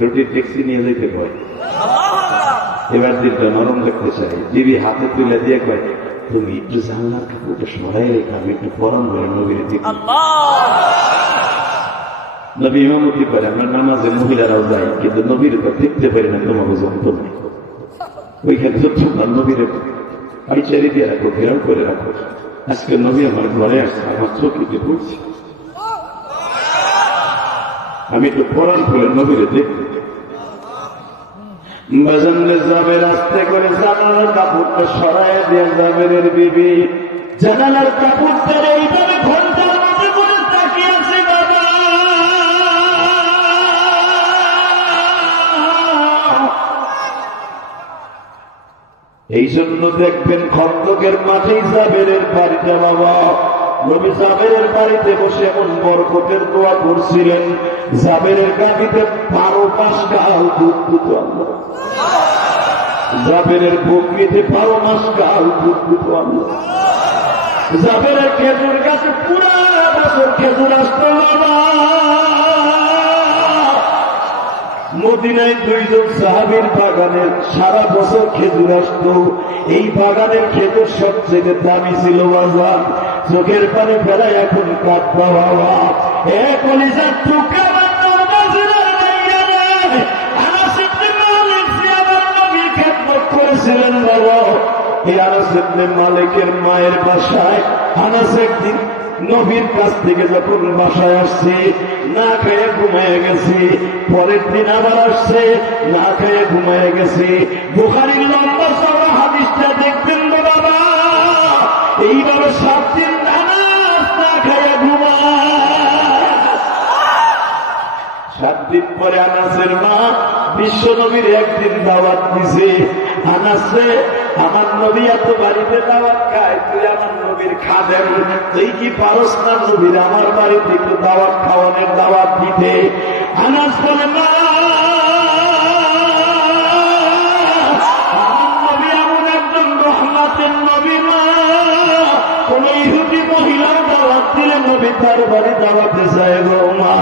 রুটির ট্যাক্সি নিয়ে যেতে কয়, এবার দিনটা নরম রাখতে চাই, দিদি হাতে তুলে দিয়ে কয় তুমি একটু জানলার কাপড়টা সরাই রেখে আমি একটু পরান বলে নবীর দিকে। নবী ইমামতি করে আমরা নামাজে মহিলারাও যাই, কিন্তু নবীর দেখতে পারি না, তোমাকে যন্ত্র নেই ওইখানে নবীর আমি চারি দিয়ে রাখো, ঘেরাও করে রাখো। আজকে নবী আমার ঘরে আসছে, আমার চোখে পড়ছে, আমি একটু পরান করে নবীরে দেখতে বাজানলে যাবে রাস্তে করে জানালার কাপড়টা সরাই দিয়ে জাবেরের বিবি জানালার কাপড়টা এইভাবে ঘন্টার মধ্যে করে তাকিয়ে আছে। বাবা এই জন্য দেখবেন খন্দকের মাঠেই জাবেরের বাড়িতে বাবা নবী জাবেরের বাড়িতে বসে এমন বরকতের দোয়া করছিলেন, জাবেরের গাড়িতে 12 মাস দুধ দিত আল্লাহ, জাবেরের বকরিতে 12 মাস দুধ দিত আল্লাহ, জাবেরের খেজুর গাছে পুরা বছর খেজুর আসতো বাবা। মদিনায় 2 জন সাহাবীর বাগানে সারা বছর খেজুর আসতো, এই বাগানের খেজুর সবচেয়ে দামি ছিল বাজার। চোখের পানে ফেলায় এখন কাঁদবা বাবা, এ কলিজার টুকরা করেছিলেন বাবা। এই আনাস ইবনে মালিকের মায়ের বাসায় আনাস একদিন নবীর কাছ থেকে যখন বাসায় আসছে না খেয়ে ঘুমিয়ে গেছে, পরের দিন আবার আসছে না খেয়ে ঘুমিয়ে গেছে। বুখারীর লম্বা চওড়া হাদিসটা দেখবেন বাবা, এইভাবে 7 দিন আনাস না খেয়ে ঘুমায়। 7 দিন পরে আনাসের মা বিশ্ব নবীর একদিন দাওয়াত দিছে, আনাসে আমার নবী এত বাড়িতে দাওয়াত খায়, তুই আমার নবীর খাদেম, তুই কি পারস না নবীর আমার বাড়িতে একটু দাওয়াত খাওয়ানোর দাওয়াত দিতে? আনাস বলে মা আমার নবী এমন একজন রহমতের নবী, মা কোন ইহুদি মহিলার দাওয়াত দিলে নবী তার বাড়ি দাওয়াতে যায় গো মা।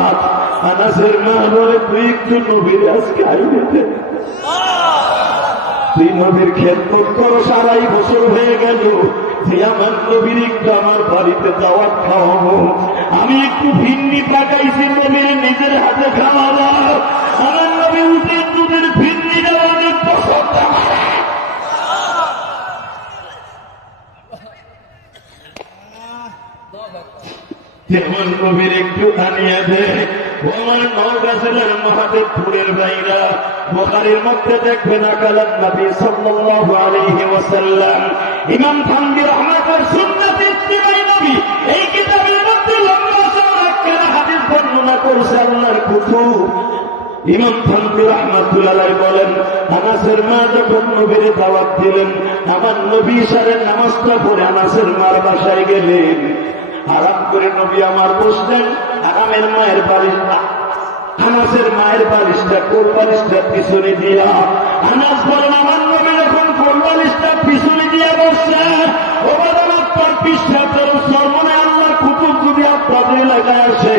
আনাসের মা বলে তুই একটু নবীর আজকে আইনে দে, তুই নবীর খেদমত করো 2.5 বছর হয়ে গেল, তুই আমার নবীর একটু আমার বাড়িতে দাওয়াত খাওয়াবো। আমি একটু ভিন্নি পাকাইছি নবীর নিজের হাতে খাওয়াবো। আমার নবী উঠে দুধের ভিন্নি অনেক পছন্দ করে, যেমন নবীর একটু আনিয়ে দেয়। আমার নওগাঁ জেলার মহাদেবপুরের বাইরা বুখারীর মধ্যে দেখবেন আকালান নবী সাল্লাল্লাহু আলাইহি ওয়াসাল্লাম ইমাম থানভী রাহমাতুল্লাহ সুন্নাত ইত্তিবাই নবী এই কিতাবের মধ্যে লম্বা চওড়া একটা হাদিস বর্ণনা করেছে আল্লাহর কুতুব। ইমাম থানভী রাহমাতুল্লাহ বলেন আনাসের মা যখন নবীর দাওয়াত দিলেন, আমার নবী ইশারের নামাজটা পড়ে আনাসের মার বাসায় গেলেন। আরাম করে নবী আমার বসলেন, আরামের মায়ের বালিশ আনাসের মায়ের বালিশটা কোল বালিশটা পিছনে দিয়া। আনাস বলেন আমার নবী যখন কোল বালিশটা পিছনে দিয়ে বসছে, ও বাবা আপনার পিছাতের সর্বনে আল্লাহর কুতুব যদি আপনাদের এলাকায় আসে,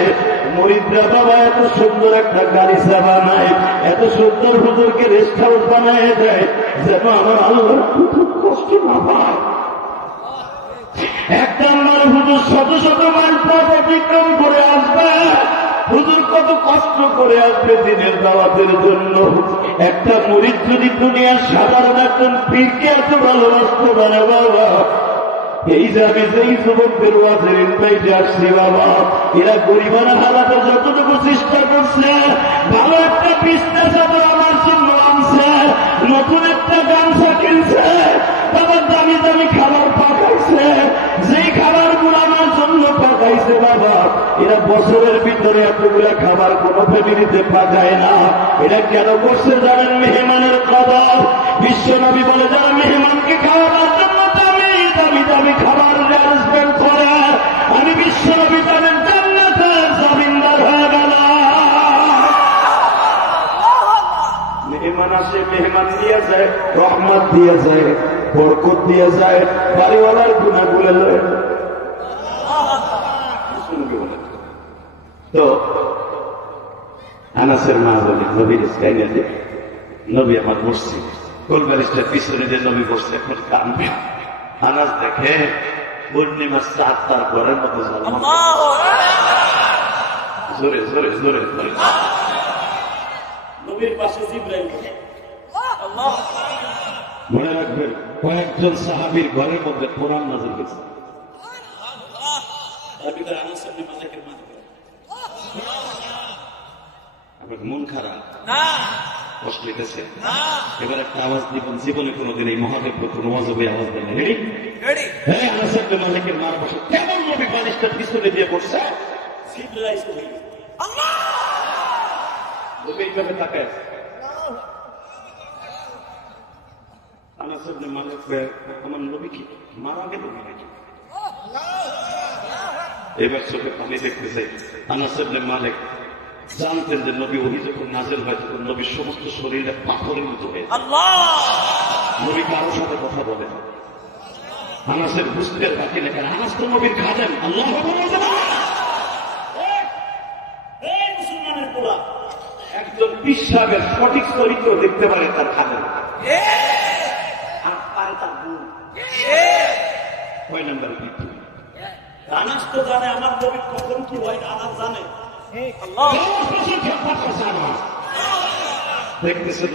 মুরিদরা বাবা এত সুন্দর একটা গালিচা বানায়, এত সুন্দর হুজুরকে রেস্ট হাউস বানায় দেয়, যেন আমার আল্লাহর কুতুব কষ্ট না পায়। একটা আমার হুজুর শত শত মাইল পথ অতিক্রম করে আসবে, হুজুর কত কষ্ট করে আসবে দিনের দাওয়াতের জন্য। একটা মুরিদ যদি দুনিয়ার সাধারণ একজন পীরকে এত ভালোবাসতে পারে বাবা, এই যাবে যেই যুবকদের ওয়াজের ইনভাইটে আসছি বাবা, এরা গরিবানা হালাতে যতটুকু চেষ্টা করছে, ভালো একটা বিছনা চাদর আমার জন্য আনছে, নতুন একটা গামছা কিনছে, বাবা দামি দামি খাবার পাঠাইছে, যেই খাবারগুলো আমার জন্য পাঠাইছে বাবা, এরা বছরের ভিতরে এতগুলা খাবার কোন ফ্যামিলিতে পাঠায় না। এরা কেন করছে জানেন? মেহমানের কদর। বিশ্বনবী বলে যারা মেহমানকে খাওয়াবার জন্য দামি দামি দামি খাবার অ্যারেঞ্জমেন্ট করে, আমি বিশ্বনবী জানেন জান্নাতের জমিনদার হয়ে গেল। মেহমান আসে, মেহমান দিয়ে যায়, রহমত দিয়ে যায়, বরকত দিয়ে যায়, বাড়িওয়ালার গুণাগুলো লয়। তো আনাসের মা বলে নবীর স্কাইনে দেখে নবী আমার মসজিদ কোলবালিশটার পিছনে যে নবী বসছে এখন কাঁদবে। আনাস দেখে পূর্ণিমার চাঁদ তার ঘরের মতো জোরে জোরে জোরে জোরে নবীর পাশে জিবরাইল। মনে রাখবেন কয়েকজন সাহাবীর ঘরের মধ্যে কোরআন নাযিল হয়েছে। মন খারাপ কষ্ট লেগেছে, এবার একটা আওয়াজ দিবেন। জীবনে কোনোদিন এই মহাদেব কোনো মজবে আওয়াজ দেন না। রেডি? হ্যাঁ, আনাস ইবনে মালিকের মার বসে কেমন নবী বালিশটা পিছনে দিয়ে পড়ছে। নবী এইভাবে তাকায়। আনাস ইবনে মালিক আমার নবী কি মারা গেল নাকি? এবার চোখে পানি দেখতেছে। আনাস ইবনে মালিক জানতেন যে নবী ওহী যখন নাযিল হয় তখন নবীর সমস্ত শরীরে পাথরের মতো হয়ে যায়। নবী কারোর সাথে কথা বলে না। আনাসের বুঝতের বাকি লেখেন আনাস তো নবীর খাদেম। আল্লাহ মুসলমানের পোলা একজন বিশ্বাসের সঠিক চরিত্র দেখতে পারে তার খাদেম। কয় নাম্বার বৃদ্ধি আনাস তো জানে আমার নবী কখন কি হয়। আনাস জানে দেখতেছে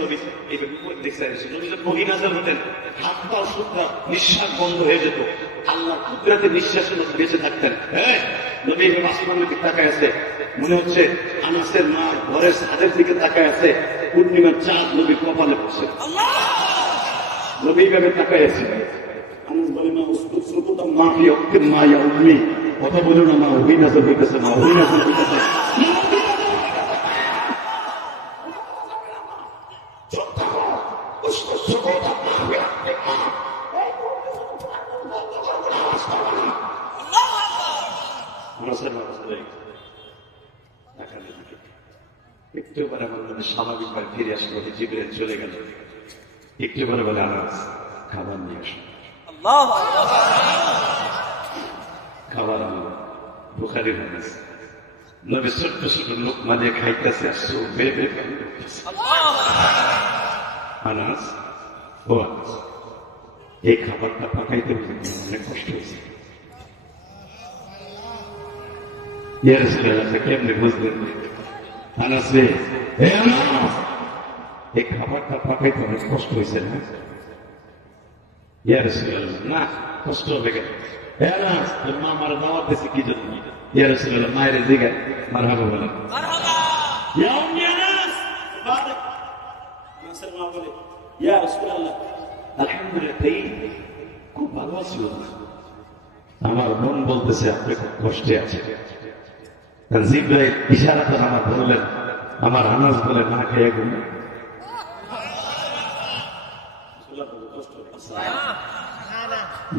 নবী নাযিল হতেন, হাত পা শুকনা, নিঃশ্বাস বন্ধ হয়ে যেত। আল্লাহ কুদরতে নিঃশ্বাসের মধ্যে বেঁচে থাকতেন। নবী আসমানের দিকে তাকায় আছে, মনে হচ্ছে আনাসের মা ঘরের ছাদের দিকে তাকায় আছে। পূর্ণিমার চাঁদ নবীর কপালে বসে। নবী ভাবে তাকায় আছে। আনাস বলে মা উসকুত মা ফি ওয়াক্তিন মা ইয়া উম্মি, কথা বলো না মা ওহী নাযিল হইতেছে, মা ওহী নাযিল হইতেছে। একটু পরে আমার মধ্যে স্বাভাবিকভাবে ফিরে আসলো, জিবরাইল চলে গেল। একটু পরে বলে আনাস খাবার নিয়ে আসো। খাবার আনলো, বুখারীর হাদিস। নবী ছোট্ট ছোট লোকমা দিয়ে খাইতেছে, আসছো বেবে আনাস ও আনাস এই খাবারটা পাকাইতে অনেক কষ্ট হয়েছে। কেমনে বুঝলেন? আনাস রে, এই খাবারটা পাকাইতে অনেক কষ্ট হয়েছে না? ইয়া রাসূলুল্লাহ, না কষ্ট হবে কেন? আনাস তোর মা আমার দাওয়াত দিয়েছে কি জন্য? ইয়া রাসূলুল্লাহ, মায়ের জিগায় মারহাবা বলেন। ইয়া উম্মি আনাস, আনাসের মা বলে ইয়া রাসূলুল্লাহ আলহামদুলিল্লাহ, খুব ভালো আছি। আমার মন বলতেছে আপনি খুব কষ্টে আছে। জিবরাইল ইশারাতে আমার বললেন, আমার আনাস বলে না খেয়ে ঘুমে।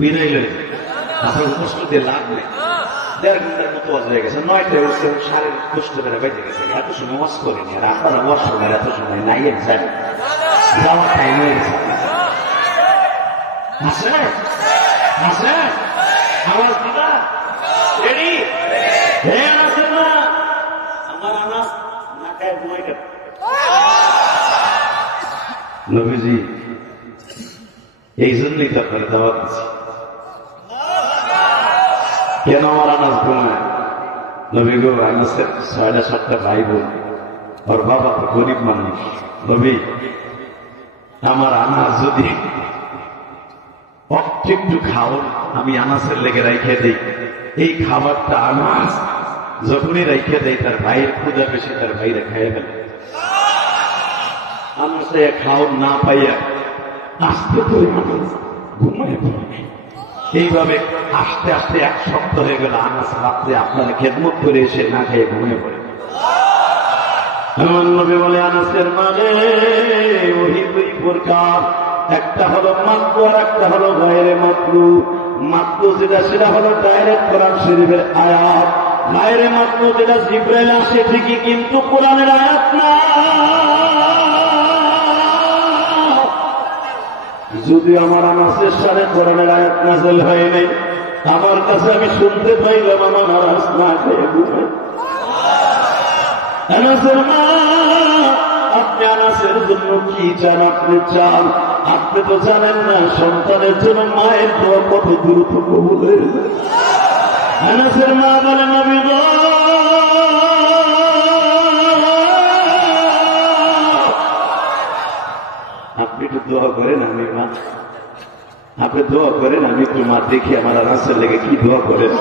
মিলাইলেন আপনার কষ্ট দিয়ে লাভ নেই। 1.5 ঘন্টার মতো হয়ে গেছে, 9টায় উঠছে, সাড়ে কষ্ট করে বেঁচে গেছে। এত সময় ওয়াজ করিনি, আর আপনারা ওয়াজ সময় এত সময় নাই যাবে যাওয়ার টাইম হয়ে গেছে। আছে আছে আওয়াজ দিবা? রেডি? আমার আনাস না খায় ঘুমাই গেল। নবীজি এই জন্যই তো আপনার দাওয়াত দিচ্ছি। কেন আমার আনাস ঘুমায়? নবী গো, আনাসের 6.5 ভাই বোন, ওর বাবা তো গরিব মানুষ। নবী আমার আনাস যদি একটু খাওয়ান আমি আনাসের লেগে রাইখে দিই, এই খাবারটা আনাস যখনই রাইখে দেয় তার ভাইয়ের ক্ষুধা বেশি, তার ভাইরা খাইয়ে ফেলে। আনাসে খাওয়ান না পাইয়া আস্তে করে আনাস ঘুমায় পড়ে। এইভাবে আস্তে আস্তে 1 সপ্তাহ হয়ে গেল। আনাস রাত্রে আপনার খেদমত করে এসে না খেয়ে ঘুমিয়ে পড়ে। আমার নবী বলে আনাসের মানে ওহী 2 প্রকার, একটা হলো মাতলু আর একটা হলো গায়রে মাতলু। মাতলু যেটা সেটা হলো ডাইরেক্ট কোরআন শরীফের আয়াত। গায়রে মাতলু যেটা জিবরাইল আসে ঠিকই, কিন্তু কোরআনের আয়াত না। যদি আমার আনাসের সাথে কোরআনের আয়াত নাযিল হয় নাই, আমার কাছে আমি শুনতে পাইলাম আমার আনাস না খেয়ে ঘুমায়। আনাসের মা আনাসের জন্য কি চান? আপনি চান, আপনি তো জানেন না সন্তানের জন্য মায়ের দোয়া কত দ্রুত কবুল হয়ে যায়। আনাসের মা বলেন, নবী গো, আপনি একটু দোয়া করেন, আমি মা, আপনি দোয়া করেন, আমি একটু মা দেখি আমার আনাসের লেগে কি দোয়া করেন।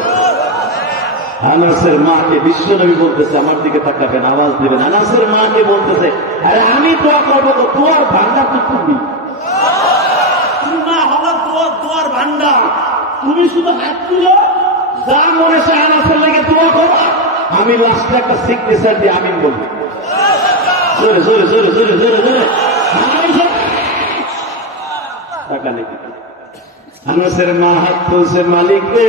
আনাসের মাকে বিশ্বনবী বলতেছে, আমার দিকে তাকাবেন, আওয়াজ দিবেন। আনাসের মাকে বলতেছে, আরে আমি দোয়া করবো তো, দোয়ার ভান্ডার তো তুমি, মা হওয়ার দোয়ার ভান্ডার, তুমি শুধু হাত তুলো, যা মনে সে আনাসের লেগে দোয়া করো, আমি লাস্টে একটা সিগনেচার দিয়ে আমিন বলবো। জোরে জোরে জোরে জোরে জোরে জোরে টাকা নেই। আনাসের মা হাত তুলছে, মালিক রে,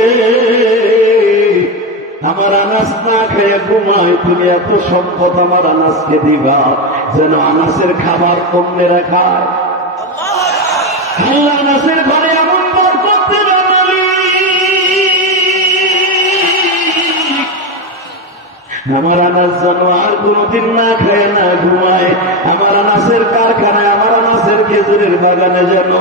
আমার আনাস না খেয়ে ঘুমায়, তুমি এত সম্পদ আমার আনাসকে দিবা যেন আনাসের খাবার অন্যেরা খায়। আল্লাহ আনাসের ঘরে এমন বরকত দিবেন আমার আনাস যেন আর কোনদিন না খায় না ঘুমায়। আমার আনাসের কারখানায়, আমার আনাসের খেজুরের বাগানে যেন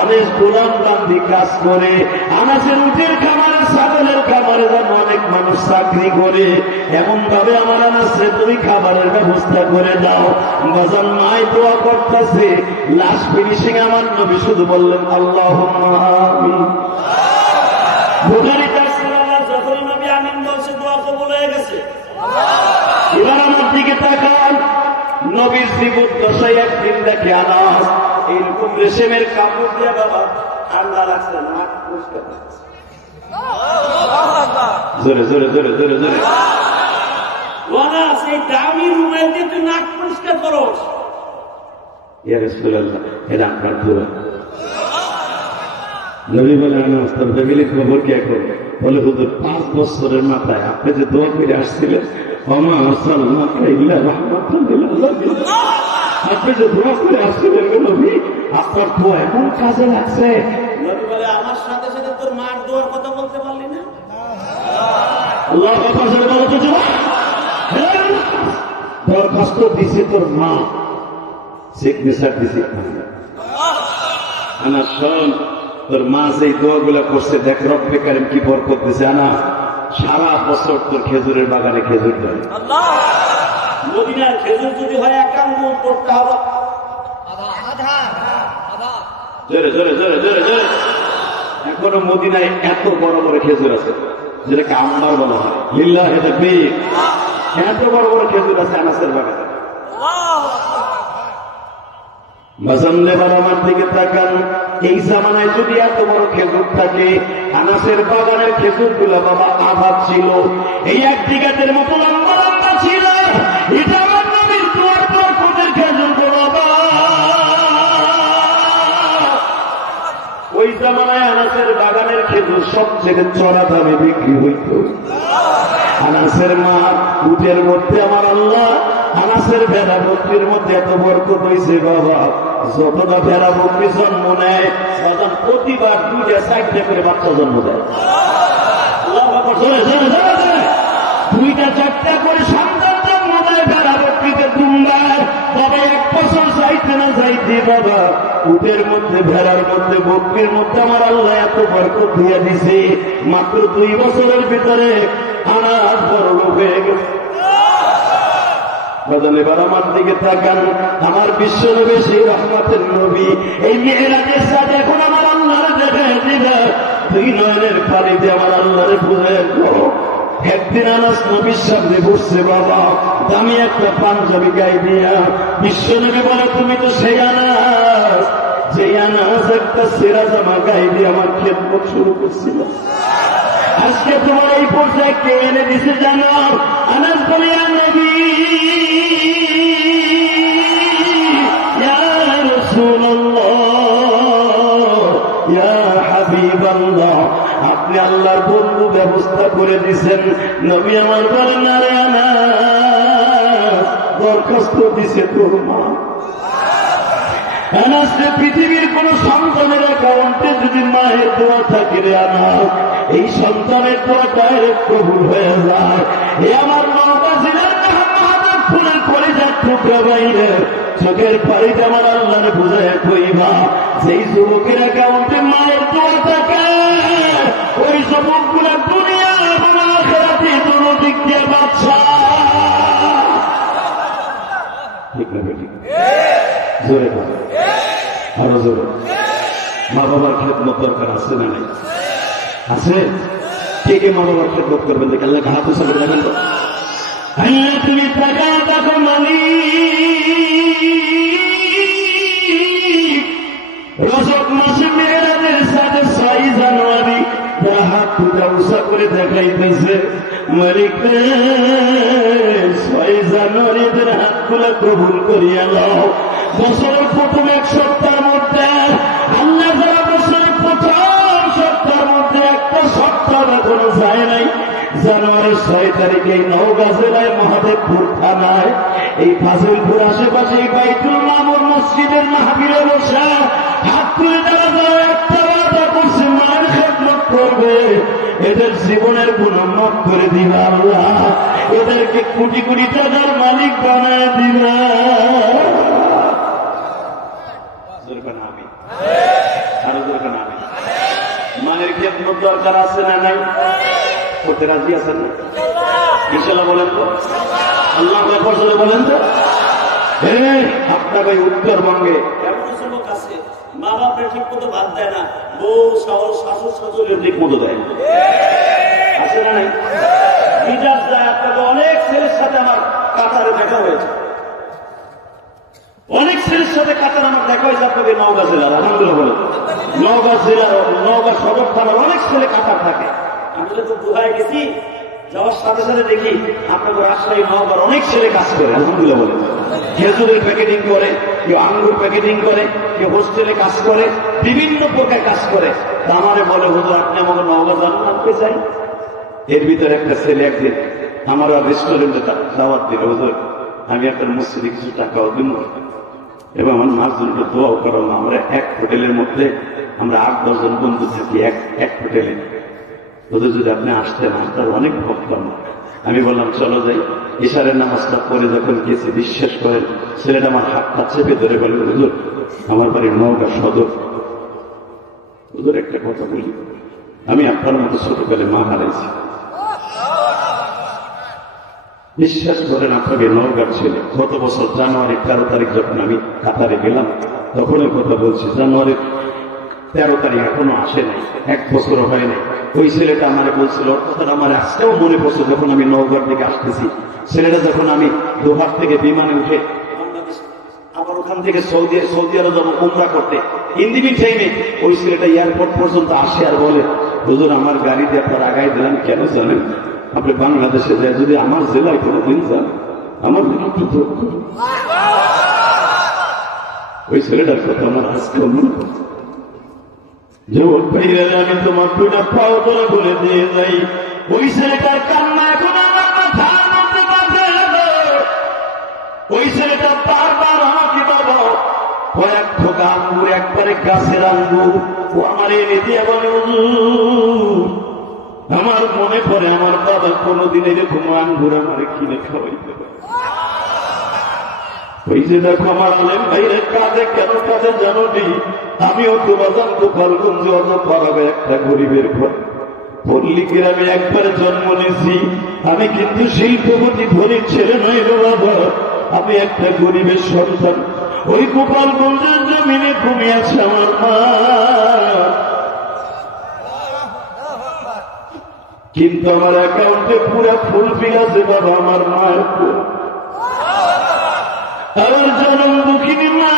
অনেক গোলাম বান্দি কাজ করে, আনাসের উটের খামারে, ছাগলের খামারে যেন অনেক মানুষ চাকরি করে, এমন ভাবে আমার আনাসে তুমি খাবারের ব্যবস্থা করে দাও। বাজান মাই দোয়া করতেছে, লাস্ট ফিনিশিং আমার নবী শুধু বললেন আল্লাহুম্মা আমিন। বুখারীতে যখন নবী আমিন বলছে দোয়া কবুল হয়ে গেছে। এবার আমার দিকে তাকান, নবীর জীবদ্দশায় একদিন দেখে আনাস এইরকম রেশমের কাপড় দিয়ে বাবা ঠান্ডা লাগছে, নাক পরিষ্কার লাগছে। জোরে জোরে জোরে জোরে জোরে আনাস, এই দামি রুমাল দিয়ে তুই নাক পরিষ্কার করস? ইয়া রাসূলুল্লাহ, এটা আপনার দোয়া। নবী বলে, আনাস তোর ফ্যামিলির খবর কে করবে? বলে, হুজুর 5 বছরের মাথায় আপনি যে দোয়া করে আসছিলেন, আপনি যে দোয়া করে আসছিলেন নবী, আপনার দোয়া এমন কাজে লাগছে। নবী বলে, আমার সাথে সাথে তোর মার দোয়ার কথা বলতে পারলি না? আল্লাহ কথা বলো তো, দরখাস্ত দিছে তোর মা, সিগনেচার দিছে আনা। শোন, তোর মা যেই দোয়াগুলা করছে, দেখ রব্বে কারিম কি বরকত দিছে। আনা সারা বছর তোর খেজুরের বাগানে খেজুর ধরে। মদিনার খেজুর যদি হয় 1 আঙ্গুল করতে হবে, জোরে জোরে জোরে জোরে জোরে। এখনো মদিনায় এত বড় বড় খেজুর আছে যেটাকে আম্বার বলা হয়। লিল্লাহি তাকবীর। এত বড় বড় খেজুর আছে আনাসের বাগানে। বাজানলেবার আমার দিকে তাকান, এই জামানায় যদি এত বড় খেজুর থাকে, আনাসের বাগানের খেজুর গুলা বাবা আবাদ ছিল, এই 1 বিঘাতের মতো লম্বা লম্বা ছিল। এটা আমার নবীর দোয়ার বরকতের খেজুর গো বাবা। ওই জামানায় আনাসের বাগানের খেজুর সবচেয়ে চড়া দামে বিক্রি হইত। আনাসের মা উটের মধ্যে আমার আল্লাহ, আনাসের ভেড়া বকরির মধ্যে এত বরকত হয়েছে বাবা, যতটা ভেড়া বকরি জন্ম নেয় তখন প্রতিবার 2টা-4টা করে বাচ্চা জন্ম দেয়। 2টা-4টা করে সন্তান জন্ম দেয় ভেড়া বকরিতে দুম্বার। বাবা 1 বছর যাইতে না যাইতে বাবা উটের মধ্যে, ভেড়ার মধ্যে, বকরির মধ্যে আমার আল্লাহ এত বরকত দিয়ে দিছে, মাত্র 2 বছরের ভিতরে আনাস বড় লোক হয়ে গেছে। এবার আমার দিকে তাকান, আমার বিশ্ব নবী সেই রহমতের নবী, এই মেয়েরাজের সাথে এখন আমার আল্লাহরে দেখে দিবে, 2 নয়নের পানিতে আমার আল্লাহরে বুঝে। একদিন আনাস নবীর সামনে বসছে বাবা, দামি একটা পাঞ্জাবি গায়ে দিয়া। বিশ্ব নবী বলে, তুমি তো সেই আনাস, যে আনাস একটা সেরা জামা গায়ে দিয়ে আমার খেদমত শুরু করছিল। আজকে তোমার এই পর্যায়ে কে এনে দিছে জানো? আনাস বলে, ইয়া নবী, ইয়া রাসূলুল্লাহ, ইয়া হাবিবাল্লাহ, আপনি আল্লাহর বন্ধু ব্যবস্থা করে দিছেন। নবী আমার বলেন, আরে আনাস, দরখাস্ত দিছে তোর মা। আনাসকে পৃথিবীর কোন সন্তানের অ্যাকাউন্টে যদি মায়ের দোয়া থাকে রে আনাস, এই সন্তানের দোয়া ডাইরেক্ট কবুল হয়ে যায়। এ আমার নওগাঁ জেলার ফুলের কলিজার টুকরা বাইরে চোখের পানিতে আমার আল্লাহর বুঝায় কইবা, যেই যুবকের অ্যাকাউন্টে মায়ের দোয়া থাকে ওই যুবকগুলা দুনিয়া এবং আখিরাতে দুটো দিক দিয়ে বাঁচা। ঠিক না বেটি? জোরে বলো, আরো জোরে। মা বাবার খেদমত দরকার আছে না নাই? আছে? কে কে মা বাবার খেদমত করবেন? দেখে আল্লাহ হাত উঁচু করে দেবেন তো। আল্লাহ তুমি টাকা দেখো রজব মাসে মেয়েরাদের সাথে 6 জানুয়ারি তারা হাত দুটা উঁচা করে দেখাইতেছে, মালিক 6 জানুয়ারি এদের হাতগুলা কবুল করিয়া নাও। বছরের প্রথম 1 সপ্তাহের মধ্যে আল্লাহ যারা বছরের প্রথম সপ্তাহের মধ্যে একটা সপ্তাহ এখনো যায় নাই, জানুয়ারির 6 তারিখে নওগাঁ জেলায় মহাদেবপুর থানায় এই ফাজিলপুর আশেপাশে বাইতুল মামুর মসজিদের মাহফিলে বসা হাত তুলে দেওয়া যায় একটা ওয়াদা করছে, মায়ের খেদমত করবে, এদের জীবনের গুনাহ মাফ করে দিবা আল্লাহ, এদেরকে কোটি কোটি টাকার মালিক বানায় দিবা। আরো দরকার না? মায়ের খেদমত দরকার আছে না নাই? করতে রাজি আছেন না? ইনশাআল্লাহ বলেন তো, আল্লাহ পর্যন্ত বলেন তো। আপনার ওই উত্তরবঙ্গে লোক আছে মা বাপের ঠিক মতো ভাত দেয় না, বউ শাশুড় শাশুড়ের ঠিক মতো দেয়, আছে না নাই? বিজাজ দেয়। আপনাকে অনেক ছেলের সাথে আমার কাতারে দেখা হয়েছে, অনেক ছেলের সাথে কাতার আমার দেখা হয়েছে। আপনাকে নওগাঁ জেলার, আলহামদুলিল্লাহ বলেন, নওগাঁ জেলার নওগাঁ সদর থানার অনেক ছেলে কাতার থাকে। আমরা তো দুহায় গেছি, যাওয়ার সাথে সাথে দেখি আপনাদের রাজশাহী নওগাঁর অনেক ছেলে কাজ করে, আলহামদুলিল্লাহ বলে। খেজুরের প্যাকেটিং করে, কেউ আঙ্গুর প্যাকেটিং করে, কেউ হোস্টেলে কাজ করে, বিভিন্ন প্রকার কাজ করে। তা আমারে বলে, হুজুর আপনি আমাকে নওগাঁ জানান, আনতে চাই। এর ভিতরে একটা ছেলে একদিন আমার রেস্টুরেন্টে দাওয়াত দিল, হুজুর আমি আপনার মসজিদে কিছু টাকাও দিব এবং আমার মাছজনকে দোয়াও করালাম। আমরা এক হোটেলের মধ্যে আমরা 8-10 জন বন্ধু থাকি, এক হোটেলে। ওদের যদি আপনি আসতেন, আপনার অনেক ভক্ত। আমি বললাম চলো যাই। ইশারের নামাজটা পরে যখন গেছি, বিশ্বাস করেন ছেলেটা আমার হাতটা চেপে ধরে বলে, হুজুর আমার বাড়ি নওগাঁ সদর, হুজুর একটা কথা বলি, আমি আপনার মতো ছোটকালে মা হারাইছি। বিশ্বাস করেন আপনাকে নওগাঁর ছেলে। গত বছর জানুয়ারি 13 তারিখ যখন আমি কাতারে গেলাম, তখন কথা বলছি, জানুয়ারি 13 তারিখ এখনো আসে নাই, 1 বছরও হয় নাই। ওই ছেলেটা আমারে বলছিল, কথাটা আমার আজকেও মনে পড়ছে, যখন আমি নওগাঁর দিকে আসতেছি, ছেলেটা যখন আমি দোহার থেকে বিমানে উঠে আবার ওখান থেকে সৌদি আরব যাবো উমরা করতে, ইন্দিবিন টাইমে ওই ছেলেটা এয়ারপোর্ট পর্যন্ত আসে আর বলে, হুজুর আমার গাড়িতে আপনার আগাই দিলাম কেন জানেন? আপনি বাংলাদেশে যায় যদি আমার জেলায় কোনোদিন যান, আমার ওই ছেলেটার কথা আমার আজকেও মনে পড়ছে। যুবক ভাইরা, আমি তোমার দুইটা পাও ধরে বলে দিয়ে যাই, ওই ছেলেটার কান্না এখন আমার মাথার মধ্যে বাজে। ওই ছেলেটা বারবার আমাকে বলো, কয়েক খোকা আঙ্গুর, একবারে গাছের আঙ্গুর ও আমার এনে দিয়ে বলে, আমার মনে পড়ে আমার বাবা কোনদিন এরকম আঙ্গুর আমার কিনে খাওয়াইতে পারে। ওই যে দেখো আমার আলেম ভাইরে কাঁদে, কেন কাঁদে জানো নি? আমিও তো বাজান গোপালগঞ্জ অত পাড়াবে একটা গরিবের ঘর, পল্লী গ্রামে একবারে জন্ম নিয়েছি। আমি কিন্তু শিল্পপতি ধনীর ছেলে নই গো বাবা, আমি একটা গরিবের সন্তান। ওই গোপালগঞ্জের জমিনে ঘুমিয়েছে আমার মা, কিন্তু আমার অ্যাকাউন্টে পুরা ফুলফিল আছে বাবা আমার মায়ের। আমার জনম দুঃখিনী মা,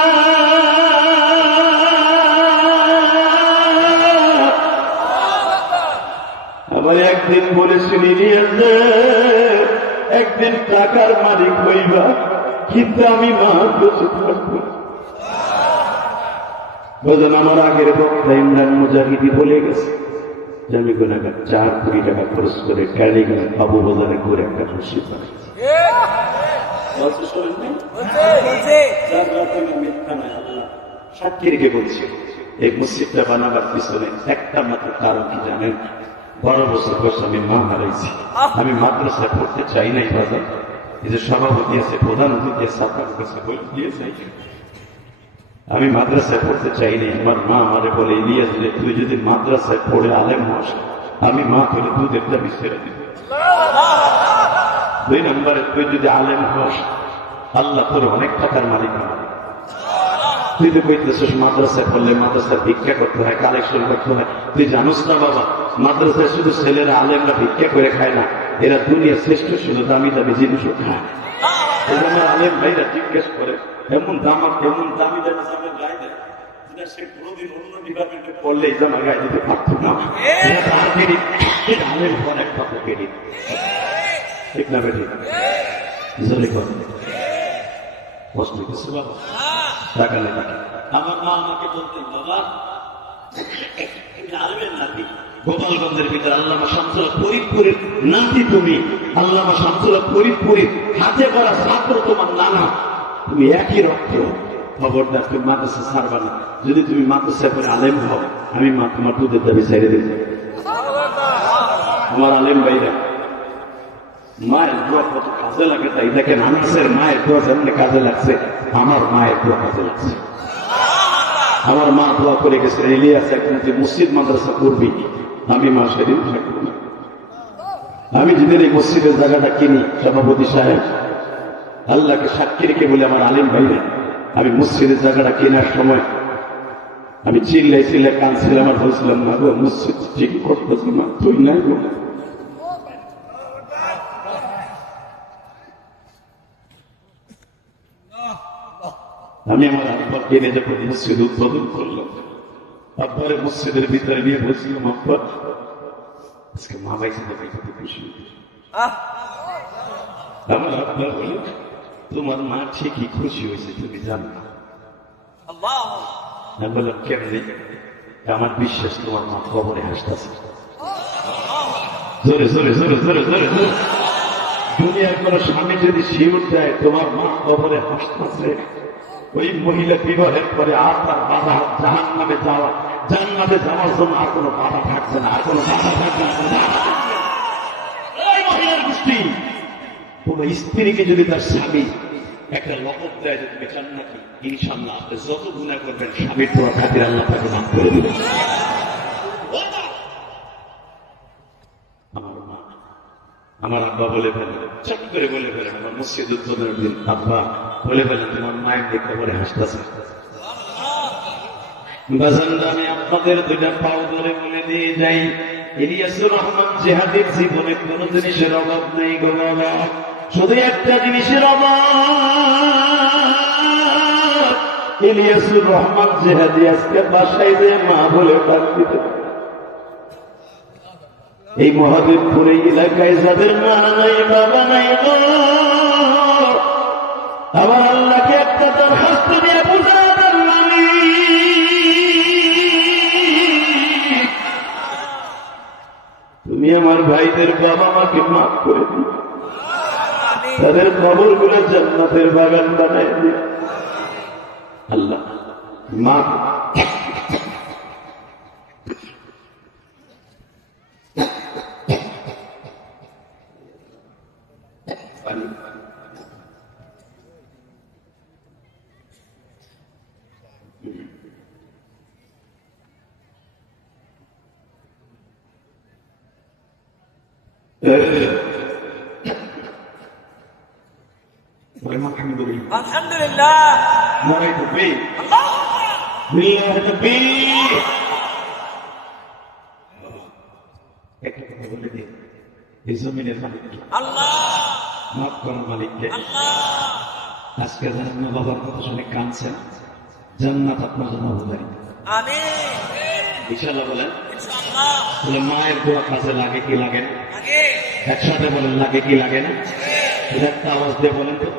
আমার একদিন বলেছিল একদিন টাকার মালিক হইবা, কিন্তু আমি মা বেঁচে থাকবো। বোঝেন, আমার আগের বক্তা ইমরান মুজাহিদি বলে গেছে যে আমি গুনাহগার, 4 কোটি টাকা খরচ করে কালীগঞ্জ বাবু বাজারে ঘুরে একটা মসজিদ বানিয়েছি। সাক্ষী রেখে বলছি, এই মসজিদটা বানাবার পিছনে একটা মাত্র কারণ কি জানেন? 12 বছর বয়স আমি মা হারাইছি। আমি মাদ্রাসায় পড়তে চাই নাই বাজার, এই যে সভাপতি আছে, প্রধান অতিথি আছে, আপনার কাছে বলে দিয়ে চাই, আমি মাদ্রাসায় পড়তে চাইনি। আমার মা আমারে বলে, ইলিয়াস যে তুই যদি মাদ্রাসায় পড়ে আলেম হস, আমি মা তোর দুধের দাবি ছেড়ে দিব। 2 নম্বরে তুই যদি আলেম হস, আল্লাহ তোর অনেক টাকার মালিক হবে। তুই তো কইতেছিস মাদ্রাসায় পড়লে মাদ্রাসায় ভিক্ষা করতে হয়, কালেকশন করতে হয়। তুই জানোস না বাবা, মাদ্রাসায় শুধু ছেলেরা আলেমরা ভিক্ষা করে খায় না, এরা দুনিয়ার শ্রেষ্ঠ শুধু দামি দামি জিনিসও খায়। আমার আলেম ভাইরা জিজ্ঞেস করে, এমন দামি দামি জামার গায়ে দেয় যেটা সে কোনোদিন অন্য ডিপার্টমেন্টে পড়লে এই জামা গায়ে দিতে পারত না। আলেম হওয়ার একটা পেরি, ঠিক না বেটি? কষ্ট হইতেছে বাবা, টাকালে টাকা। আমার মা আমাকে বলতেন, বাবা আলেমের নাতি, গোপালগঞ্জের ভিতরে আল্লামা শামসুল হক ফরিদপুরের নাতি তুমি, আল্লামা শামসুল হক ফরিদপুরের হাতে করা ছাত্র তোমার নানা, তুমি একই রক্ত। খবরদার তুমি মাদ্রাসা ছাড়বা না। যদি তুমি মাদ্রাসায় পরে আলেম হও, আমি মা তোমার দুধের দাবি ছেড়ে দেব। আমার আলেম ভাইরা, মায়ের দোয়া কত কাজে লাগে তাই দেখেন। আনাসের মায়ের দোয়া যেমন কাজে লাগছে, আমার মায়ের দোয়া কাজে লাগছে। আমার মা দোয়া করে গেছে, ইলিয়াস এখন তুই মসজিদ মাদ্রাসা করবি। আমি মা সেদিন থাকবো না। আমি যেদিন এই মসজিদের জায়গাটা কিনি, সভাপতি সাহেব আল্লাহকে সাক্ষী রেখে বলে, আমার আলিম ভাইরা, আমি মসজিদের জায়গাটা কেনার সময় আমি চিল্লাই কাঁদছিলাম, আর বলছিলাম, না গো মসজিদ ঠিক করতেছি না, তুই নাই গো। আমি আমার আব্বার কিনে যখন মসজিদ উদ্বোধন করলাম, আব্বারে মসজিদের ভিতরে নিয়ে বলছিলাম, আব্বা আজকে মা বাইছে কত খুশি। আমার আব্বা বলে, তোমার মা ঠিকই খুশি হয়েছে, তুমি জানো না। আমি বললাম, কেমনি? আমার বিশ্বাস তোমার মা কবরে হাসতেছে। জোরে জোরে জোরে জোরে জোরে জোরে। দুনিয়ার কোন স্বামী যদি শিউর দেয়, তোমার মা কবরে হাসতেছে, ওই মহিলা বিবাহের পরে আর তার বাধা জাহান্নামে যাওয়া, জান্নাতে যাওয়ার জন্য আর কোনো বাধা থাকবে না, আর কোনো বাধা থাকবে না। ওই মহিলার গোষ্ঠী কোন স্ত্রীকে যদি তার স্বামী একটা লকব দেয় যে তুমি চান নাকি, ইনশাল্লাহ আপনি যত গুনাহ করবেন স্বামীর দোয়া খাতির আল্লাহ তাকে মাফ করে দিবেন। আমার মা, আমার আব্বা বলে ফেলেন, চট করে বলে ফেলেন, আমার মসজিদ উদ্বোধনের দিন আব্বা বলে ফেলেন, তোমার মায়ের দেখতে পরে হাসতেছে। বাজানরা, আমি আপনাদের 2টা পাও ধরে বলে দিয়ে যাই, ইলিয়াসুর রহমান জিহাদের জীবনে কোন জিনিসের অভাব নেই গো বাবা, শুধু একটা জিনিসের অভাব। ইলিয়াসুর রহমান জিহাদি আজকে বাসায় যে মা বলে ডাক দিতে, এই মহাদেবপুরে এলাকায় যাদের মা নাই বাবা নাই গো, আবার আল্লাহকে একটা দরখাস্ত দিয়ে বুঝাবেন, তুমি আমার ভাইদের বাবা মাকে মাফ করে দিও, তাদের কবরগুলো জান্নাতের বাগান বানায় দিও আল্লাহ। মা আলহামদুলিল্লাহ, নারায়ে তাকবীর, লিল্লাহি তাকবীর। একটা কথা বলে দিই, এই জমিনের মালিক আল্লাহ, মাফ করার মালিককে। আজকে জানেন না বাবার কথা শুনে কাঁদছেন, জান্নাত আপনার জন্য অবধারিত। আমিন ইনশাআল্লাহ বলেন। ইনশাআল্লাহ। বলে মায়ের দোয়া কাজে লাগে কি লাগে না? লাগে। একসাথে বলেন, লাগে কি লাগে না? একটা আওয়াজ দিয়ে বলেন তো।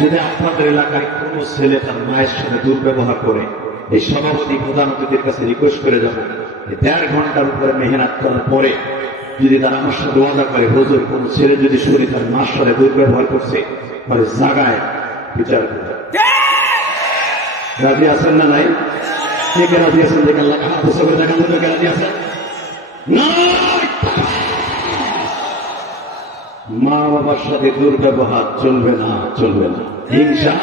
যদি আপনাদের এলাকায় কোন ছেলে তার মায়ের সাথে দুর্ব্যবহার করে, এই সভাপতি প্রধান অতিথির কাছে রিকোয়েস্ট করে যাব, 1.5 ঘন্টার উপরে মেহনত করার পরে যদি তারা আমার সাথে ওয়াদা করে, হুজুর কোন ছেলে যদি শুনি তার মার সাথে দুর্ব্যবহার করছে, তাহলে জাগায় বিচার করবে। রাজি আছেন না নাই? কে কে রাজি আছেন? দেখেন রাজি আছেন? মা বাবার সাথে দুর্ব্যবহার চলবে না, চলবে না। হিংসা,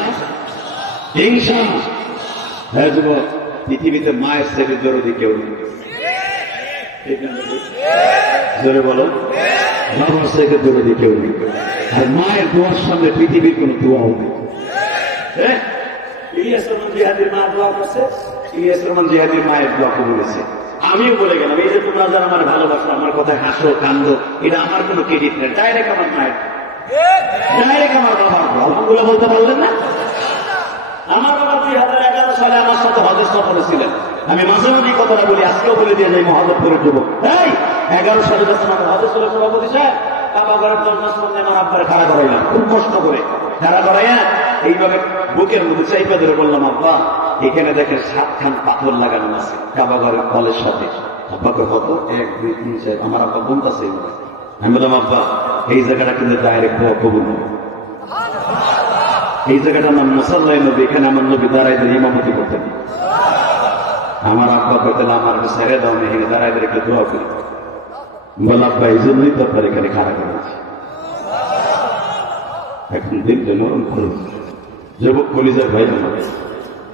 হিংসা। হ্যাঁ যুবক, পৃথিবীতে মায়ের থেকে দরদি কেউ নেই। জোরে বলো, বাবার থেকে দরদি কেউ নেই। আর মায়ের দোয়ার সামনে পৃথিবীর কোন দোয়াও নেই। ইলিয়াস রহমান জিহাদির মা দোয়া করছে, ইলিয়াস রহমান জিহাদির মায়ের দোয়া কবুলেছে। আমিও বলে গেলাম, এই যে তোমরা যারা আমার ভালোবাসো, আমার কথায় হাসো কান্দো, এটা আমার কোনো ক্রেডিট নেই, ডাইরেক্ট আমার মায়ের, ডাইরেক্ট আমার বাবার দোয়া। আলহামদুলিল্লাহ বলতে পারলেন না? আমার বাবা 2011 সালে আমার সাথে হজের সফরে ছিলেন। আমি মাঝে মাঝে কথাটা বলি, আজকেও বলে দিয়ে যাই মহাদেবপুরের যুবক। এই 11 সালে যখন আমার হজের ছিল সভাপতি সাহেব, বাবা ঘরের 10 মাস মধ্যে আমার আব্বারে খাড়া করাইলাম, খুব কষ্ট করে খাড়া করাইয়া এইভাবে বুকের মধ্যে চাইপা ধরে বললাম, আব্বা এখানে দেখে 7 খান পাথর লাগানো আছে কাবা ঘরের কলের সাথে। আব্বাকে কত? 1 2 3 4। আমার আব্বা বলতেছে, আমি বললাম আব্বা এই জায়গাটা কিন্তু ডাইরেক্ট দোয়া কবুল হবে। এই জায়গাটার নাম মুসাল্লাহ নবী, এখানে আমার নবী দাঁড়াই দিয়ে ইমামতি করতেন। আমার আব্বা করতেন, আমার ছেড়ে দাও, এখানে দাঁড়াই দিয়ে একটু দোয়া করি। বল আব্বা এই জন্যই তো আপনার এখানে খাড়া করেছি। এখন দিনটা নরম করুন যুবক কলিজার ভাই,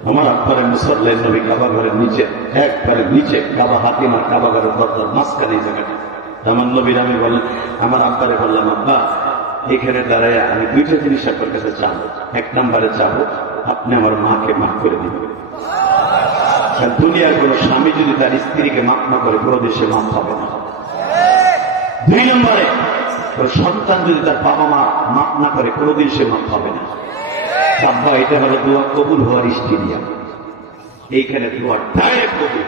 আমার আব্বারে মুসাল্লাহ নবী কাবা ঘরের নিচে, একবারে নিচে কাবা হাতিমার কাবা ঘরের দরজার মাঝখানে এই জায়গাটা। আমার নবীর আমি বললাম, আমার আব্বারে বললাম, আব্বা এখানে দাঁড়ায় আমি 2টা জিনিস আপনার কাছে চাবো। 1 নম্বরে চাবো আপনি আমার মাকে মাফ করে দিবেন। দুনিয়ার কোন স্বামী যদি তার স্ত্রীকে মাফ না করে, কোনো দেশে মাফ হবে না। 2 নম্বরে সন্তান যদি তার বাবা মা মাফ না করে, কোনোদিন সে মাফ হবে না। আব্বা এটা হলো দোয়া কবুল হওয়ার স্টেডিয়াম, এইখানে দোয়া ডাইরেক্ট কবুল।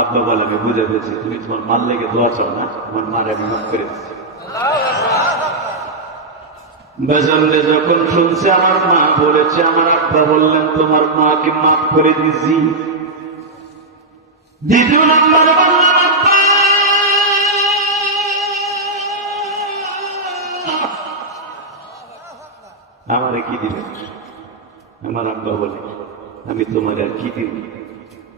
আব্বা বলে, আমি বুঝে বলছি, তুমি তোমার মার লেগে দোয়া চাও না, আমার মার আমি মাফ করে দিচ্ছি। বেজন্যে যখন শুনছে আমার মা বলেছে, আমার আব্বা বললেন তোমার মাকে মাফ করে দিছি। 2 নম্বরে বললাম, আব্বা আমারে কি দিবেন? আমার আব্বা বলে, আমি তোমার আর কি দিব,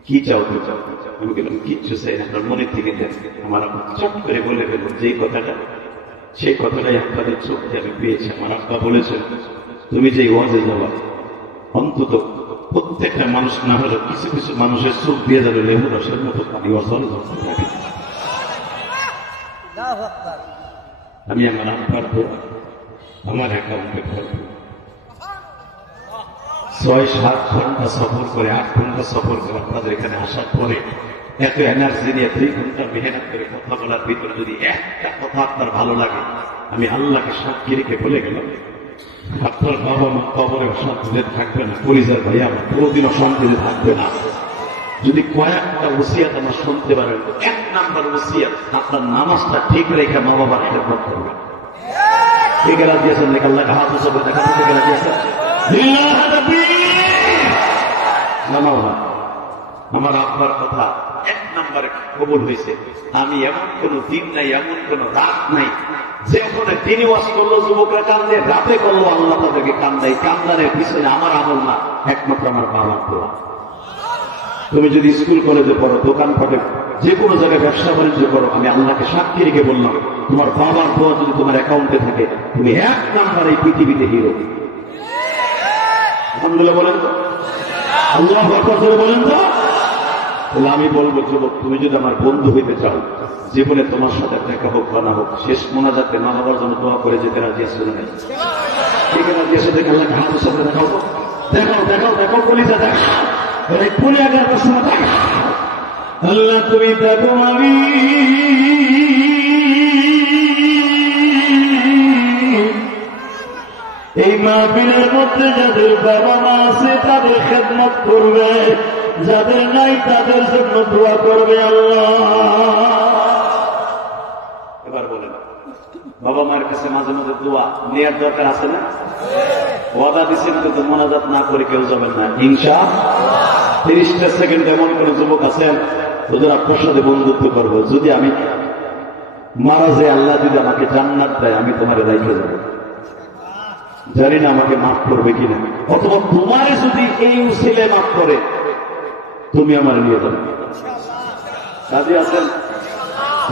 কি চাও তো চাও। আমি গেলাম, কিচ্ছু চাই না, আপনার মনের থেকে দেন। আমার আব্বা চট করে বলে গেল যে কথাটা, সেই কথাটাই আপনাদের চোখ দিয়ে আমি পেয়েছি। আমার আব্বা বলেছেন, তুমি যে ওয়াজে যাবা, অন্তত প্রত্যেকটা মানুষ না হলে কিছু কিছু মানুষের চোখ দিয়ে যাবে লেবু রসের মতো পানি অচল ধরতে পারি। আমি আমার আব্বার দোয়া আমার অ্যাকাউন্টে করবো। 6-7 ঘন্টা সফর করে, 8 ঘন্টা সফর করে আপনাদের এখানে আসার পরে এত এনার্জি নিয়ে 2 ঘন্টা মেহনত করে কথা বলার ভিতরে যদি একটা কথা আপনার ভালো লাগে, আমি আল্লাহকে সাক্ষী রেখে বলে গেলাম, আপনার বাবা মা কবরে অশান্তিতে থাকবে না, পরিবার ভাই আমার কোনোদিন অশান্তিতে থাকবে না। যদি কয়েকটা ওসিয়াত আমার শুনতে পারেন, 1 নাম্বার ওসিয়াত, আপনার নামাজটা ঠিক রেখে মা বাবার খেদমত করবেন। ঠিক রাজি আছেন? দেখে আল্লাহকে হাত উঁচু করে দেখাতে থেকে রাজি আছেন? আমার আব্বার কথা 1 নম্বরে কবুল হয়েছে। আমি এমন কোন দিন নাই, এমন কোন রাত নাই যে ওখানে দিনই ওয়াজ করলো যুবকরা কান্দে, রাতে করলো আল্লাহ তাদেরকে কান্দাই। কান্দানের পিছনে আমার আমল না, একমাত্র আমার বাবার দোয়া। তুমি যদি স্কুল কলেজে পড়ো, দোকানপাটে, যে কোনো জায়গায় ব্যবসা বাণিজ্য করো, আমি আল্লাহকে সাক্ষী রেখে বললাম, তোমার বাবার দোয়া যদি তোমার অ্যাকাউন্টে থাকে, তুমি 1 নাম্বার এই পৃথিবীতে হিরো। আলহামদুলিল্লাহ বলেন তো, আল্লাহু আকবার বলেন তো। তাহলে আমি বলবো, যুবক তুমি যদি আমার বন্ধু হইতে চাও, জীবনে তোমার সাথে দেখা হোক বা না হোক, শেষ মোনাজাতে মা বাবার জন্য দোয়া করে যেতে রাজি আছে না? ঠিক আছে, রাজি আছে? দেখে আল্লাহকে হাতের সাথে দেখাও, দেখাও দেখাও দেখাও, কলিজা দেখা পুনে 11টার সময় দেখা। আল্লাহ তুমি দেখো, আমি এই মাহফিলের মধ্যে যাদের বাবা মা আছে তাদের খেদমত করবে, যাদের নাই তাদের জন্য দোয়া করবে আল্লাহ। এবার বলেন, বাবা মায়ের কাছে মাঝে মাঝে দোয়া নেওয়ার দরকার আছে না? ওয়াদা দিচ্ছেন কিন্তু মোনাজাত না করে কেউ যাবেন না ইনশাআল্লাহ। 30টা সেকেন্ড এমন কোন যুবক আছেন, ওদের আপনার সাথে বন্ধুত্ব করবো, যদি আমি মারা যাই, আল্লাহ যদি আমাকে জান্নাত দেয়, আমি তোমার রাইখে যাব। জানি না আমাকে মাফ করবে কিনা, অথবা তোমারে যদি এই উসিলে মাফ করে, তুমি আমার নিয়ে যাবে। রাজি আছেন?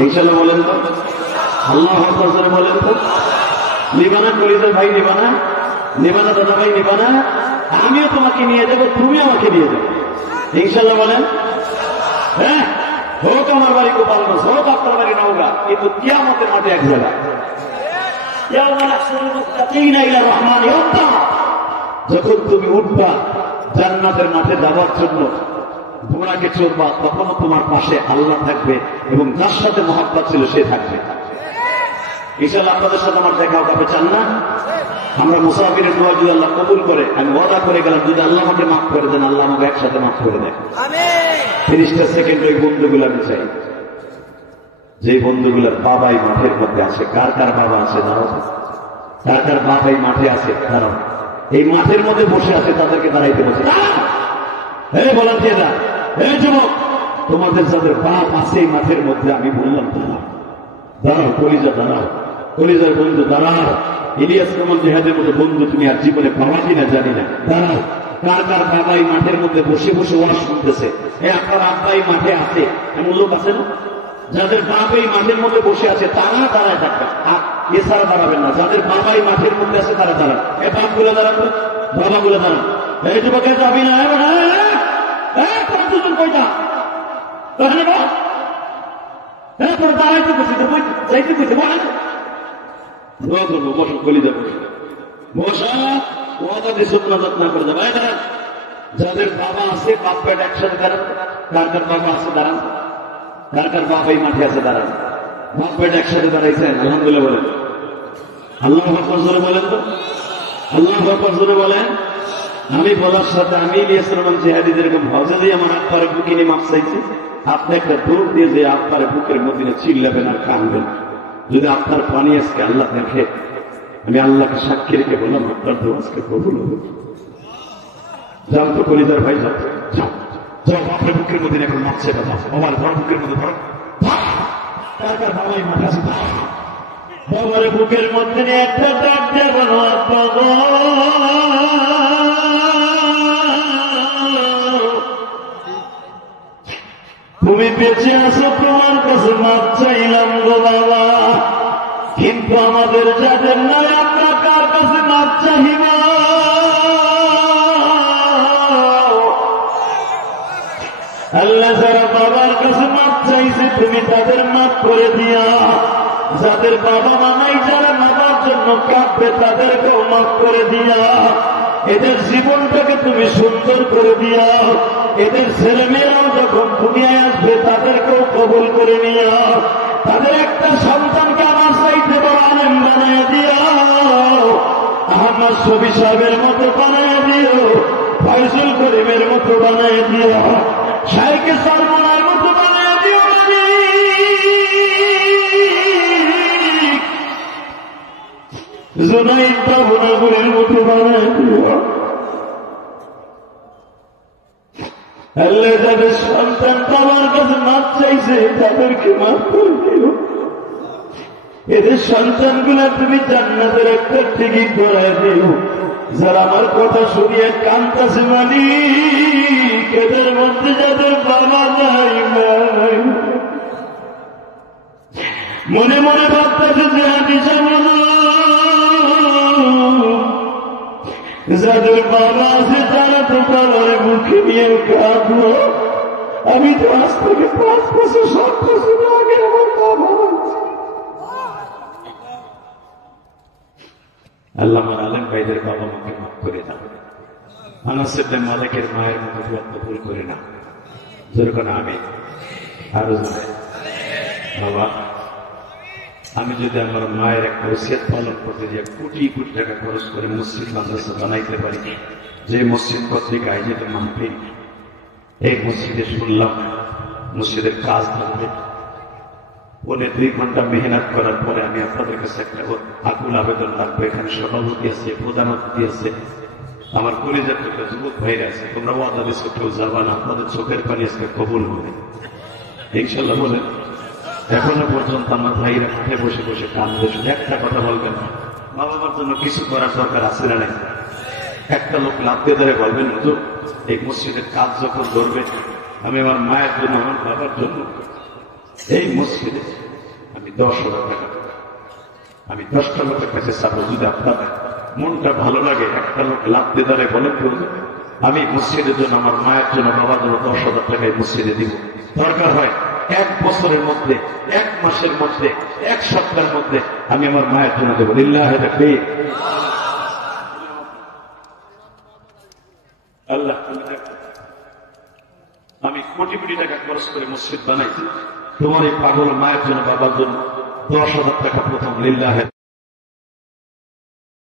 ইনশাআল্লাহ বলেন তো। আল্লাহ বলেন তো, নিবানা কলিজার ভাই, নিবানা নিবানা দাদা ভাই, নিবানা। আমিও তোমাকে নিয়ে যাবো, তুমি আমাকে নিয়ে যাবো, ইনশাল্লাহ বলেন। হ্যাঁ, হোক আমার বাড়ি গোপালগঞ্জ, হোক আপনার বাড়ি নওগাঁ, কিন্তু কিয়ামতের মাঠে এক জায়গা। যখন তুমি উঠবা জান্নাতের মাঠে যাওয়ার জন্য, ঘোড়াকে চড়বা, তখনও তোমার পাশে আল্লাহ থাকবে এবং যার সাথে মহব্বত ছিল সে থাকবে। ইনশাআল্লাহ আপনাদের সাথে আমার দেখা হবে, চান না? আমরা মুসাফিরের দোয়া যদি আল্লাহ কবুল করে, আমি ওয়াদা করে গেলাম, যদি আল্লাহ আমাকে মাফ করে দেন, আল্লাহ আমাকে একসাথে মাফ করে দেন। 30টা সেকেন্ড ওই বন্ধুগুলো আমি চাই, যে বন্ধুগুলোর বাবাই মাঠের মধ্যে আছে। কার কার বাবা আছে দাঁড়াও, কার কার বাবাই মাঠে আছে দাঁড়াও। এই মাঠের মধ্যে বসে আছে, তাদেরকে দাঁড়াইতে বসে। হ্যাঁ বলেন যে না, এই যুবক, তোমাদের যাদের বাপ আছে এই মাঠের মধ্যে, আমি বললাম দাঁড়াও, দাঁড়াও, কলিজা দাঁড়াও, কলিজার বন্ধু দাঁড়াও। ইলিয়াস কামাল জিহাদের মতো বন্ধু তুমি আর জীবনে পাওয়া কিনা জানি না, দাঁড়াও। কার কার বাবাই মাঠের মধ্যে বসে বসে ওয়াজ শুনতেছে? আপনার আব্বাই মাঠে আছে, এমন লোক আছে না? যাদের বাপ এই মাঠের মধ্যে বসে আছে তারা দাঁড়ায় থাকবে, এছাড়া দাঁড়াবেন না। যাদের বাবাই মাঠের মধ্যে আছে তারা দাঁড়ান। বাপ গুলো দাঁড়ান, বাবা গুলো দাঁড়ান। এই যুবকের যাবি না, কইটা দাঁড়াইতে বসে যাইতে বসে দোয়া করবো, বসো, কলিজা বসে বসা, ওয়াদা দিয়ে শুকনা যত্ন করে দেবো। যাদের বাবা আছে, বাপ পেট একসাথে দাঁড়ান। কার কার বাবা আছে দাঁড়ান, কার কার বাপ এই মাঠে আছে দাঁড়ান। বাপ পেট একসাথে দাঁড়াইছেন, আলহামদুলিল্লাহ বলেন। আল্লাহ আকবার জোরে বলেন তো, আল্লাহ আকবার জোরে বলেন। আমি বলার সাথে আমি ইলিয়াস রহমান জিহাদি যেরকম হজে দিয়ে আমার আব্বারে বুকে নিয়ে মাপ চাইছি, আপনি একটা দৌড় দিয়ে যে আব্বারে বুকের মধ্যে চিল্লাবেন আর কানবেন। যদি আপনার পানি আজকে আল্লাহ দেখে, আমি আল্লাহকে সাক্ষী রেখে বললাম, আপনার দোয়া আজকে কবুল হবে। যাও তো কলিজার ভাই, যাও যাও যাও, বাপের বুকের মধ্যে এখন মাপছে, যাও আমার বড় বুকের মধ্যে ধরো। কার কার বাবাই মাঠে আছে, বাবার বুকের মধ্যে নিয়ে একটা ডাক দিয়ে বলো, আব্বা গো, তুমি বেঁচে আছো, তোমার কাছে মাপ চাইলাম গো বাবা, কিন্তু আমাদের যাদের নাই আমরা কার কাছে মাপ চাইব? আল্লাহ যারা বাবার কাছে মাপ চাইছে তুমি তাদের মাপ করে দিয়া, যাদের বাবা মা নাই, যারা বাবার জন্য কাঁদবে তাদেরকেও মাপ করে দিয়া, এদের জীবনটাকে তুমি সুন্দর করে দিয়া, এদের ছেলেমেয়েরাও যখন দুনিয়ায় আসবে তাদেরকেও কবুল করে নিয়া, তাদের একটা সন্তানকে আমার চাইতে বড় আলেম বানায় দিও, আহমদ শফি সাহেবের মতো বানায় দিও, ফয়জুল করিমের মতো বানায় দিও, শাইখে সরমনার মতো বানায় দিও, জুনাইদ বাবুনাগুরের মতো বানায় দিও। আল্লাহ যাদের সন্তান বাবার কাছে মাপ চাইছে তাদেরকে মাফ করে দিও, এদের সন্তানগুলা তুমি জান্নাতের একটা টিকিট ধরায় দিও। যারা আমার কথা শুনিয়ে কান্তাছে মালিক, এদের মধ্যে যাদের বাবা নাই, মনে মনে ভাবতেছে যে আমি জানো, যাদের বাবা আছে তারা তো বাবার মুখে নিয়ে কাঁদলো। আমি তো আজ থেকে 5 বছর 7 বছর আগে আমার বাবা আছে। আল্লাহ আমার আলেম ভাইদের বাবা মাকে মাফ করে দাও, আনাস ইবনে মালিকের মায়ের মতো কবুল করে না, যেরকম আমি আরো বাবা, আমি যদি আমার মায়ের একটা ওসিয়ত পালন করতে যাই, কোটি কোটি টাকা খরচ করে মসজিদ মাদ্রাসা বানাইতে পারি, যে মসজিদ পত্রিকা আয়োজিত মাহফিল, এই মসজিদে শুনলাম মসজিদের কাজ থাকবে, 2 ঘন্টা মেহনত করার পরে আমি আপনাদের কাছে একটা আকুল আবেদন রাখবো, এখানে সভাপতি আছে, প্রধানমন্ত্রী আছে, আমার কলিজার একটা যুবক ভাইরা আছে, তোমরা ওয়াদা দিচ্ছ কেউ যাবা না, আপনাদের চোখের পানি আজকে কবুল হবে ইনশাল্লাহ বলেন। এখনো পর্যন্ত আমার ভাইরা মাঠে বসে বসে কাঁদবে, একটা কথা বলবেন, মা বাবার জন্য কিছু করার দরকার আছে না নাই? একটা লোক লাফতে ধরে বলবেন, হুজুর এই মসজিদের কাজ যখন ধরবে, আমি আমার মায়ের জন্য, আমার বাবার জন্য এই মসজিদে আমি 10,000 টাকা আমি 10টা লোকের কাছে চাবো, যদি আপনার মনটা ভালো লাগে একটা লোক লাভতে দাঁড়ে বলেন কেউ, আমি মসজিদের জন্য, আমার মায়ের জন্য, বাবার জন্য 10,000 টাকায় মসজিদে দিব। দরকার হয় 1 বছরের মধ্যে, 1 মাসের মধ্যে, 1 সপ্তাহের মধ্যে আমি আমার মায়ের জন্য দেবো। লিল্লাহি তাকবীর। আল্লাহ, আমি কোটি কোটি টাকা খরচ করে মসজিদ বানাইছি, তোমার এই পাগল মায়ের জন্য, বাবার জন্য 10,000 টাকা প্রথম। লিল্লাহি